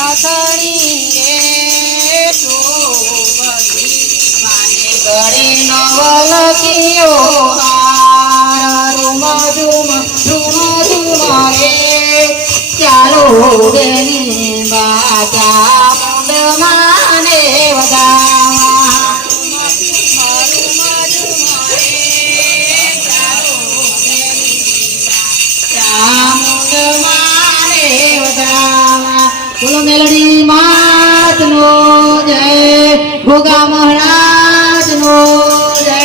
નથણી રે શોભતી માને ગળે નવલકીયો હાર રૂમ રૂમ ઝુમ રે. ચાલો બેની મેલડી માતનો જય ભોગા મહારાજનો જય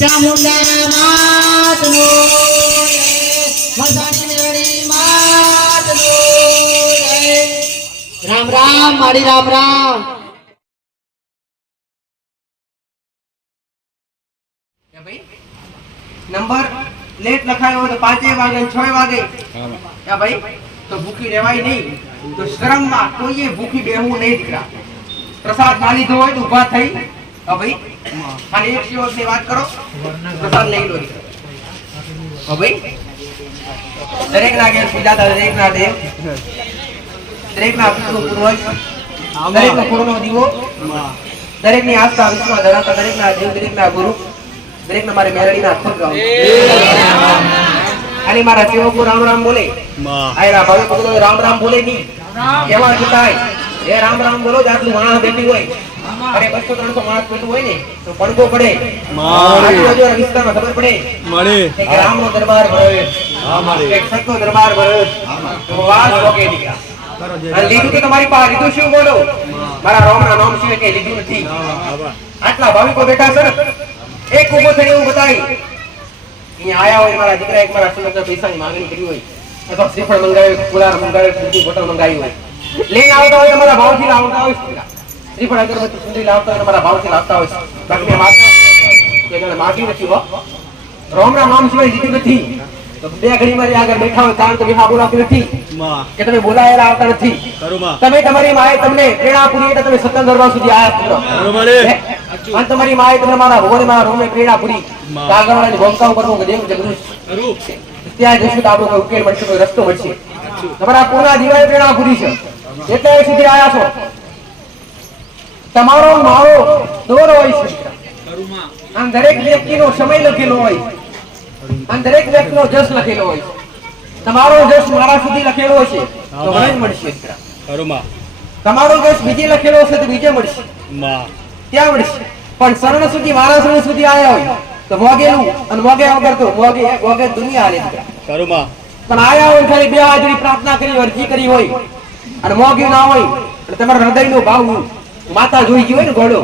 ચામુંડા માતનો રામ રામ મારી રામ રામ. નંબર લેટ લખાયો તો પાંચે વાગે છ વાગે. ભાઈ તો ભૂખી રહેવાય નહીં. તો શ્રમમાં કોઈએ ભૂખી બેહવું નહીં દીકરા પ્રસાદ ના લીધો હોય તો ઊભા થઈ. ભાઈ. ખાલી એક સેવકની વાત કરો. પ્રસાદ લઈ લો. ભાઈ. દરેક ના ઘેર પૂજા થાય દરેક ના દેવ દરેક ના પૂર્વજ દરેક નો પૂર્ણનો દીવો. દરેકની આસ્થા વિશ્વાસ ધરાવતા દરેક ના દેવ દરેક ના ગુરુ. દરેક ના મારે મેરડી ના અક્ષર ગાવ. ખાલી મારા સેવકો રામ રામ બોલે. આયરા ભાવે રામ રામ બોલે નહીં. કેવા છતાંય એ રામ રામ બોલો જ આટલું માણસ બેઠી હોય. અરે બસો ત્રણસો માણસ બેઠું હોય ને તો પડઘો પડે. આજુબાજુના વિસ્તારમાં ખબર પડે? મળે. કે રામનો દરબાર ભરે. એક સતનો દરબાર ભરે. તો વાસ વગે દીકરા. લીધું તો તમારી પાસે લીધું શું બોલો? મારા રામના નામ સિવાય કઈ લીધું નથી. આટલા ભાવિકો બેઠા સર ને એક ઊભો થઈને એવું બતાવી. અહીંયા આયા હોય મારા દીકરા એક મારા સુનંદા પૈસાની માંગણી કરી હોય. અથવા શ્રીફળ મંગાવ્યું કુલાર મંગાવ્યું સુંદરી બોટલ મંગાવી હોય. લઈને આવતા હોય તમારા મારા ભાવથી લાવતા હોય. શ્રીફળ અગરબત્તી સુંદરી લાવતા હોય તમારા મારા ભાવથી લાવતા હોય બાકી માતા એને માગી નથી હો. રામના નામ સિવાય જીતી નથી. બે ઘડી મારી આગળ બેઠા હોય કારણ કે વિવાહ બોલાવતી નથી. કે તમે બોલાયેલા આવતા નથી. તમે તમારી માએ તમને પ્રેરણા પૂરી એટલે તમે સત્તર દરબાર સુધી આયા છો. અને તમારી માએ તમને મારા ભગવાન મારા રૂમે પ્રેરણા પૂરી. કે ભૂમિકા ઉપર હું દેવ જગદીશ ત્યાં જશું તો આપણો ઉકેલ મળશે કોઈ રસ્તો મળશે. તમારા પૂર્ણા દીવાએ પ્રેરણા પૂરી છે. એટલે સુધી આયા છો. તમારો મારો દોર હોય છે. આમ દરેક વ્યક્તિનો સમય લખેલો હોય. અને દરેક વ્યક્તિનો જસ લખેલો હોય છે. તમારો જસ મારા સુધી લખેલો હશે તો મને જ મળશે. તમારો જસ બીજે લખેલો હશે તો બીજે મળશે. ત્યાં મળશે. પણ શરણ સુધી મારા શરણ સુધી આવ્યા હોય તો મોગેલું અને મોગે વગર તો મોગે મોગે દુનિયા હાલે દીકરા પણ આયા હોય ખાલી બે હાજરી પ્રાર્થના કરી અરજી કરી હોય અને મોગ્યું ના હોય અને તમારા હૃદયનો ભાવ માતા જોઈ ગયું હોય ને ઘોડો.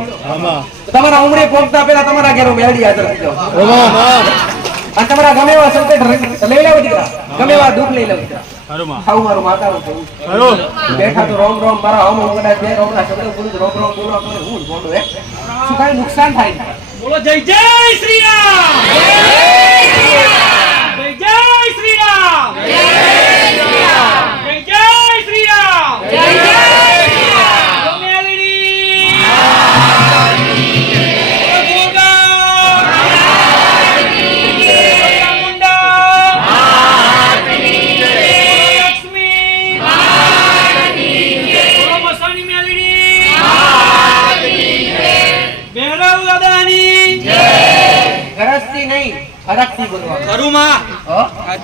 તમારા ઉમરે પહોંચતા પહેલા તમારા ઘેરો મેળડી હાજર થઈ જાઓ. અને તમારા ગમે એવા સંકટ લઈ લેવો દીકરા ગમે એવા દુઃખ લઈ લેવો દીકરા આવું મારું માતાનું કહેવું બેઠા તો રોમ રોમ મારા હમ હમ કદાચ બે શબ્દો બોલું રોમ રોમ બોલો આપણે હું હે શું કાંઈ નુકસાન થાય બોલો જય જય શ્રી રામ જય જય શ્રી રામ જય જય શ્રી રામ જય જય શ્રી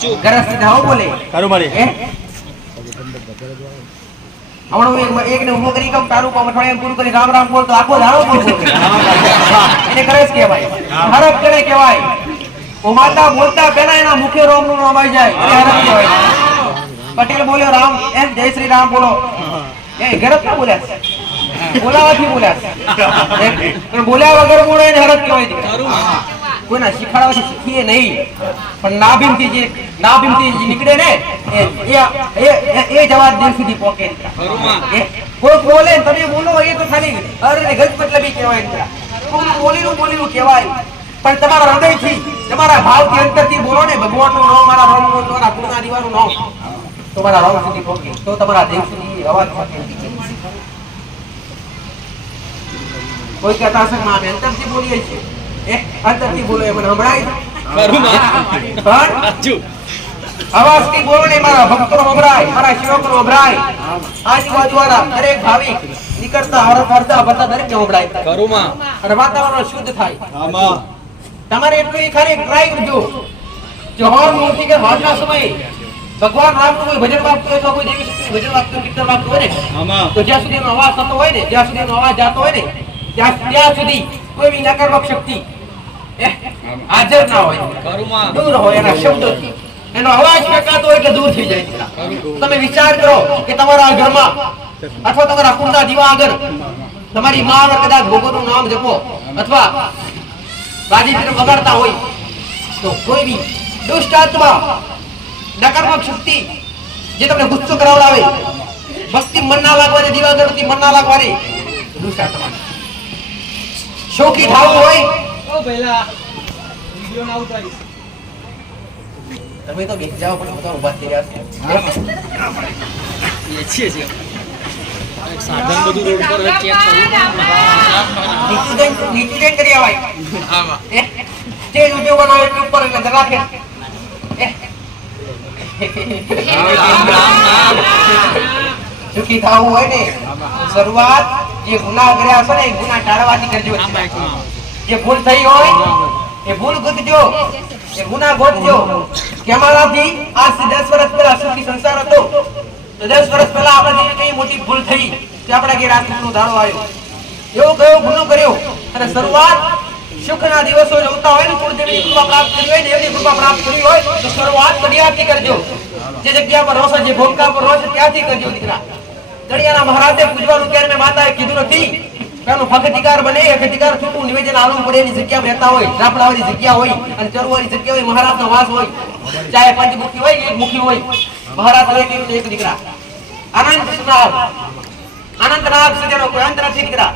હો? ગરજથી સીધા હો બોલે. તારું મારી. હમણાં એક- એકને ઊભો કરી કહું, તારું કામ અઠવાડિયામાં પૂરું કરી રામ બોલ તો આખો કહેવાય. કહેવાય. બોલતા પહેલા એના નામ આવી જાય. એ હરખ કહેવાય. પટેલ બોલ્યો રામ એમ જય શ્રી રામ બોલો. એ ગરજ ના બોલ્યા. બોલાવાથી બોલ્યા પણ બોલ્યા વગર બોલે એને હરખ કહેવાય. કોઈના શીખવાડવાથી શીખીએ નહીં. પણ નાભીમથી જે નાભીમથી જે નીકળે ને એ એ જવાબ દિલ સુધી પહોંચે કોઈ બોલે તમે બોલો એ તો ખાલી અરે ગજ મતલબી કહેવાય બોલેલું બોલેલું કહેવાય. પણ તમારા હૃદયથી તમારા ભાવથી અંતરથી બોલો ને ભગવાનનું નામ મારા રામનું તમારા ગુરુના દીવાનું નામ. તો મારા રામ સુધી પહોંચે. તો તમારા દેવ સુધી અવાજ પહોંચે. કોઈ હશે અમે અંતરથી બોલીએ છીએ. અંતરથી બોલો એ મને છે? પણ અવાજથી બોલો ને મારા ભક્તો સંભળાય મારા સેવકો આજુબાજુ વાળા દરેક ભાવિક નીકળતા હર ફરતા ફરતા દરેક સંભળાય. કરુમાં અને વાતાવરણ શુદ્ધ થાય. આમાં. તમારે એટલું એ ખાલી ટ્રાય કરજો. જો હોર મૂર્તિ કે હોરના સમય ભગવાન રામનું કોઈ ભજન વાગતું હોય તો કોઈ દેવી શક્તિ ભજન વાગતું હોય, કીર્તન વાગતું હોય ને તો જ્યાં સુધી એનો અવાજ થતો હોય ને જ્યાં સુધી એનો અવાજ જાતો હોય ને ત્યાં ત્યાં સુધી કોઈ વિનાકર્મક શક્તિ હાજર ના હોય. દૂર હોય એના શબ્દોથી. એનો અવાજ ફેંકાતો એટલે દૂર થઈ જાય તમે વિચાર કરો કે તમારા ઘરમાં અથવા તમારા કુંડા દીવા આગળ તમારી મા કદાચ ભગવાનનું નામ જપો અથવા ફિલ્મ વગાડતા હોય તો કોઈ બી દુષ્ટ આત્મા નકારાત્મક શક્તિ જે તમને ગુસ્સો કરાવડાવે ભક્તિ મન ના લાગવાની દીવા આગળથી મન ના લાગવાની દુષ્ટ આત્મા. શોકી થવું હોય તમે તો બેસી જાઓ પણ બધા ઊભા થઈ રહ્યા છો સાધન બધું રોડ પર ચેક નીચે જઈને- નીચે કરી આવાય. આમાં. એ, સ્ટેજ ઊભો બનાવો એટલે ઉપર એટલે જરા કે થવું હોય ને શરૂઆત જે ગુના કર્યા હશે ને એ ગુના ટાળવાથી કરજો. જે ભૂલ થઈ હોય એ ભૂલ ગુજજો એ ગુના ગોતજો. કે અમારાથી આજથી દસ વર્ષ પહેલા સુખી સંસાર હતો. તો દસ વર્ષ પહેલા આપણે કઈ મોટી ભૂલ થઈ કે આપણા ઘેર આ સુખનો દાડો આવ્યો. એવો કયો ગુનો કર્યો? અને શરૂઆત સુખના દિવસો જોતા હોય ને કુળદેવીની કૃપા પ્રાપ્ત કરી હોય દેવની કૃપા પ્રાપ્ત કરી હોય તો શરૂઆત કડિયાથી કરજો. જે જગ્યા પર રહો છો જે ભૂમિકા પર રહો છો ત્યાંથી કરજો દીકરા. કડિયાના મહારાજે પૂજવાનું ત્યારે માતાએ કીધું નથી. પેલું ફગટીકાર બને ફગટીકાર છૂટું નિવેદન આલવું પડે એની જગ્યામાં રહેતા હોય રાપડાવાળી જગ્યા હોય અને ચરવાળી જગ્યા હોય મહારાજનો વાસ હોય ચાહે પંચમુખી હોય એક મુખી હોય મહારાજ હોય એક દીકરા? સુનાવ અનંતનાગ સુધીનો કોઈ અંત નથી દીકરા.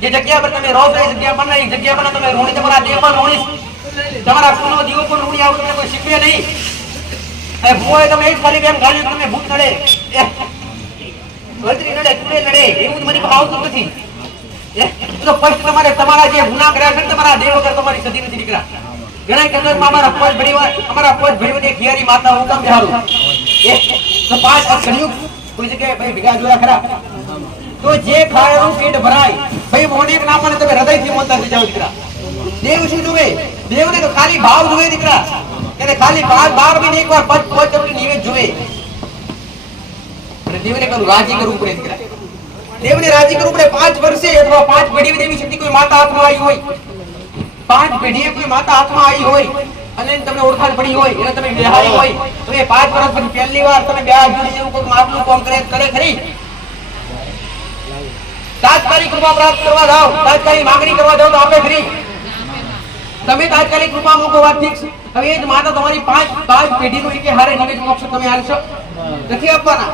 જે જગ્યા પર તમે રહો છો એ જગ્યા પર નહીં. જગ્યા પર તમે ઋણી તમારા દેહમાં ઋણી. તમારા કુળનો દીવો પણ ઋણી આવું તમને કોઈ શીખવે નહીં. એ ભૂએ તમે એક ખાલી બેમ ગાડી તમને ભૂત નડે. એ, વજરી નડે કુડે નડે એવું જ મને ભાવતું નથી. એ, તો પછી તમારે તમારા જે ગુના કર્યા છે તમારા દેવ વગર તમારી સદી નથી નીકળ્યા. ઘણા કદરમાં અમારા પોચ ભરીવા અમારા ફોજ ભરીવા એક હિયારી માતા હું કામ બિહારું તો પાંચ આ કળિયુગ કોઈ જગ્યાએ ભાઈ ભેગા જોયા ખરા? તો જે ખાયરું પેટ ભરાય, ભાઈ મોને ના મને તમે હૃદયથી મોનતા થઈ જાવ દીકરા. દેવ શું જુએ? દેવને તો ખાલી ભાવ જુએ દીકરા. એને ખાલી બાર બાર મહિને એકવાર વાર પચ ચપટી નિવેદ જુએ. અને દેવને કરું, રાજી કરવું પડે દીકરા. દેવને રાજી કરવું પડે પાંચ વર્ષે અથવા પાંચ પેઢી દેવી શક્તિ કોઈ માતા હાથમાં આવી હોય. પાંચ પેઢીએ કોઈ માતા હાથમાં આવી હોય અને તમને ઓળખાણ પડી હોય, એને તમે બિહારી હોય, તો એ પાંચ વર્ષ પછી પહેલી વાર તમે બે હાથ જેવું કોઈ માટલું કામ કરે ખરી? તાત્કાલિક કૃપા પ્રાપ્ત કરવા જાઓ, તાત્કાલિક માંગણી કરવા જાઓ તો આપે ફ્રી તમે તાત્કાલિક કૃપા મૂકો વાત ઠીક છે. હવે એ જ માતા તમારી પાંચ પાંચ પેઢીનો એક હારે નવી મોક્ષ તમે આલશો નથી આપવાના?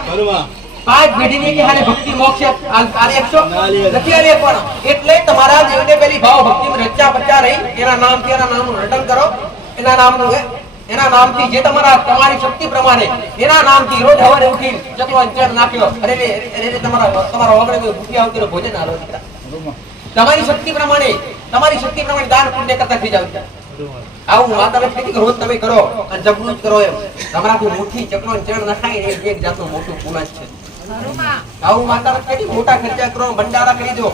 પાંચ પેઢીની કે હારે ભક્તિ મોક્ષ આલે આપશો? નથી આલે પણ. એટલે તમારા દેવને પેલી ભાવ ભક્તિમાં રચ્યા પચ્યા રહી એના નામથી એના નામનું રટન કરો. એના નામનું એના નામથી જે તમારા તમારી શક્તિ પ્રમાણે એના નામથી રોજ હવારે ઉઠી ચકલો ચેર નાખ્યો. અરે રે તમારા તમારા વગડે કોઈ ભૂખી આવતી ભોજન આલો તમારી શક્તિ પ્રમાણે તમારી શક્તિ પ્રમાણે દાન પુણ્ય કરતા થઈ જાવ આવું માતાને કીધું રોજ તમે કરો અને જબરું જ કરો એમ. તમારાથી મુઠ્ઠી ચકલો ચણ નખાય એ એક જાતનું મોટું પુનઃ છે. આવું માતાને કીધું મોટા ખર્ચા કરો ભંડારા કરી દો.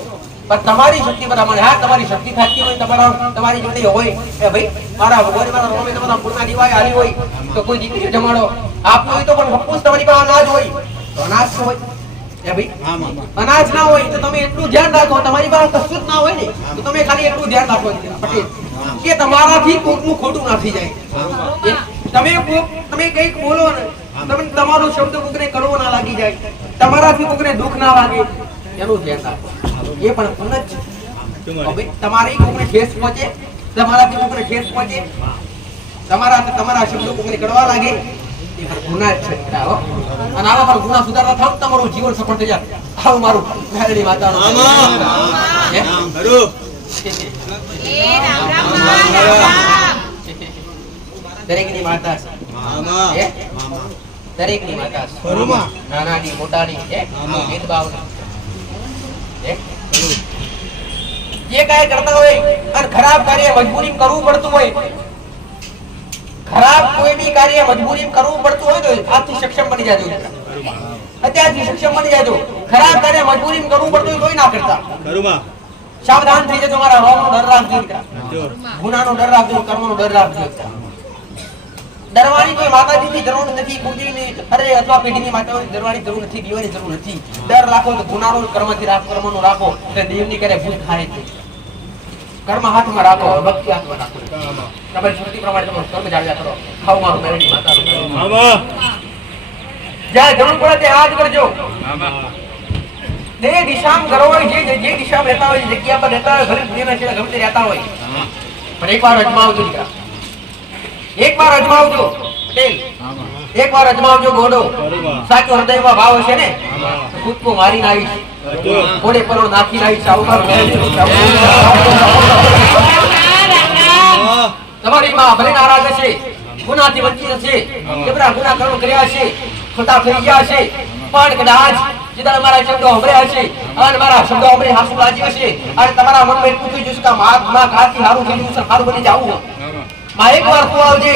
પણ તમારી શક્તિ પ્રમાણે હા તમારી શક્તિ થાતી હોય તમારા તમારી જોડે હોય. કે ભાઈ મારા ભગવાન મારા રોમે તમારા પૂર્ણા દિવાય હાલી હોય તો કોઈ દીકરી જમાડો. આપનો હોય તો પણ ભક્કું તમારી પાસે અનાજ હોય. તો અનાજ હોય? અનાજ ના હોય તો તમે એટલું ધ્યાન રાખો તમારી પાસે કશું જ ના હોય ને તો તમે ખાલી એટલું ધ્યાન રાખો પટેલ કે તમારાથી કોકનું ખોટું ના થઈ જાય. તમે કોક તમે કંઈક બોલો ને તમે તમારો શબ્દ કોકને કરવો ના લાગી જાય. તમારાથી કોઈને દુઃખ ના લાગે એનું ધ્યાન રાખો એ પણ ફરજ છે. હવે તમારે કોકને ઠેસ પહોંચે તમારાથી કોઈને ઠેસ પહોંચે તમારા તમારા શબ્દો કોઈને કડવા લાગે એ ગુનાહ જ છે અને આવા પર ગુનાહ સુધારવા થાવ તમારું જીવન સફળ થઈ જાય. આવું મારું માતાનું દરેકની માતા છે? દરેકની માતા છે. નાનાની મોટાની હે? ભેદભાવની. જે કાંઈ કરતા હોય અને ખરાબ કાર્ય મજબૂરી કરવું પડતું હોય ખરાબ કોઈ બી કાર્ય મજબૂરી કરવું પડતું હોય તો આજથી સક્ષમ બની જાજો. અત્યારથી સક્ષમ બની જાજો. ખરાબ કાર્ય મજબૂરી કરવું પડતું હોય તોય ના કરતા. સાવધાન થઈ જજો મારા હોવાનો ડર રાખજો ગુના ગુનાનો ડર રાખજો કર્મનો ડર રાખજો. ડરવાની કોઈ માતાજીની જરૂર નથી, કુળદેવીની અરે અથવા પેઢીની માતાઓની ડરવાની જરૂર નથી, દીવાની જરૂર નથી. ડર રાખો તો ગુનાનો કર્મથી રાખો, કર્મનો રાખો, એટલે દેવની કરે ભૂલ થાય છે. કર્મ હાથમાં રાખો, ભક્તિ હાથમાં રાખો. તમારી સ્મૃતિ પ્રમાણે તમારું કર્મ જાળવ્યા કરો. ખાવ મારું મેરડી માતા જ્યાં જરૂર પડે ત્યાં આ કરજો. જે દિશામાં કરો હોય, જે જે- દિશામાં રહેતા હોય જગ્યા પર રહેતા હોય ઘરે દુનિયાના છેલ્લા ગમે તે રહેતા હોય. પણ એકવાર અજમાવજો દીકરા. એકવાર અજમાવજો. પટેલ એકવાર અજમાવજો ગોડો સાચો હૃદયમાં ભાવ હશે ને? કૂદકો મારીને આવીશ કોડે પરો નાખી આવીશ તમારી માં ભલે નારાજ હશે ગુનાથી વંચિત હશે કેવડા ગુના કર્મ કર્યા હશે ખોટા થઈ ગયા હશે પણ કદાચ જે મારા શબ્દો સાંભળ્યા હશે અને મારા શબ્દો સાંભળી હાસુ લાગ્યું હશે અને તમારા મનમાં એટલું થઈ જશે કે મહાત્મા કાથી હારું થઈ ગયું છે હારું બની જાવું. માં એક વાર તું આવજે.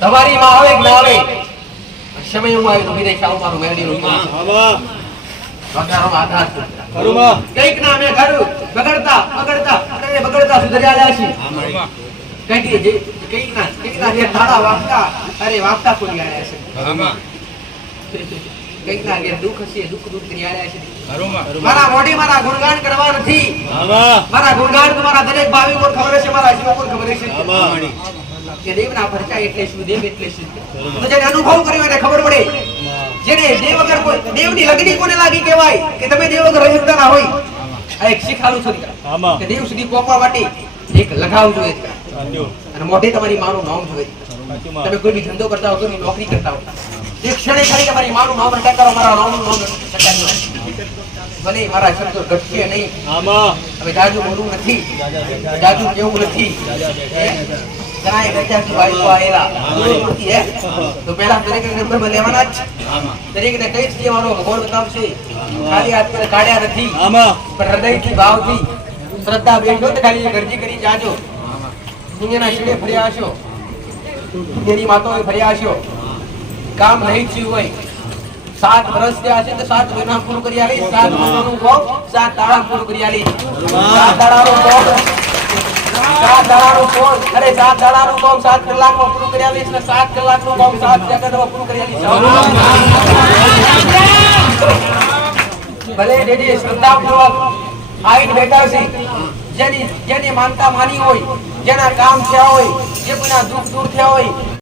તમારી માં આવે કે ના આવે? સમય હું આવી ઊભી રહી સાવ મારું મેળી રૂમ. કંઈક ના અમે ઘર બગડતા બગડતા. અરે બગડતા છીએ કંઈક કંઈક ના કંઈક ના જે ધાડા વાગતા અરે વાગતા ખોલી આવ્યા છે? કંઈક ના જે દુઃખ હશે દુઃખ દુઃખ કરી આવ્યા છે. મારા મોઢે મારા ગુણગાન કરવા નથી. મારા ગુણગાન તમારા દરેક ભાવિ કોણ ખબર છે મારા જીવો ખબર છે કે દેવના પરચા એટલે શું દેવ એટલે શું? તો જેને અનુભવ કર્યો એને ખબર પડે. જેને દેવ વગર કોઈ દેવની લગની કોને લાગી કહેવાય? કે તમે દેવ વગર રહી ના હોય. આ એક શીખાલું છું દીકરા. કે દેવ સુધી પહોંચવા માટે એક લગાવ જોઈએ દીકરા. અને મોઢે તમારી માનું નામ જોઈએ તમે કોઈ બી ધંધો કરતા હો કોઈ નોકરી કરતા હો. એક ક્ષણે ખાલી તમારી માનું નામ રટા કરો મારા નામ રટા ભલે મારા શબ્દો ઘટશે નહીં. હવે દાદુ બોલવું નથી. જાજુ કેવું નથી? ઘણાએ ગજાથી બાળકો આવેલા. હે? તો પહેલા દરેકને નંબર લેવાના જ. દરેકને કઈ જ ભગવાન બતાવશે. ખાલી હાથ કાઢ્યા નથી. પણ હૃદયથી ભાવથી શ્રદ્ધા બેઠો તો ખાલી ગરજી કરી જાજો. દુનિયાના શિડે ફર્યા હશો. દુનિયાની માતાઓએ ફર્યા હશો. કામ નહીં થયું હોય. સાત વર્ષ થયા છે સાત મહિના પૂરું કરી આવી સાત મહિનાનું કોમ સાત દાડા પૂરું કરી આવી સાત દાડાનું કોમ સાત દાડાનું પૂરું કરી સાત કલાકનું કોમ સાત સેકન્ડમાં પૂરું કરી ભલે જેની શ્રદ્ધાપૂર્વક છે જેની જેની માનતા માની હોય, જેના કામ થયા હોય, જે કોઈના દુઃખ દૂર થયા હોય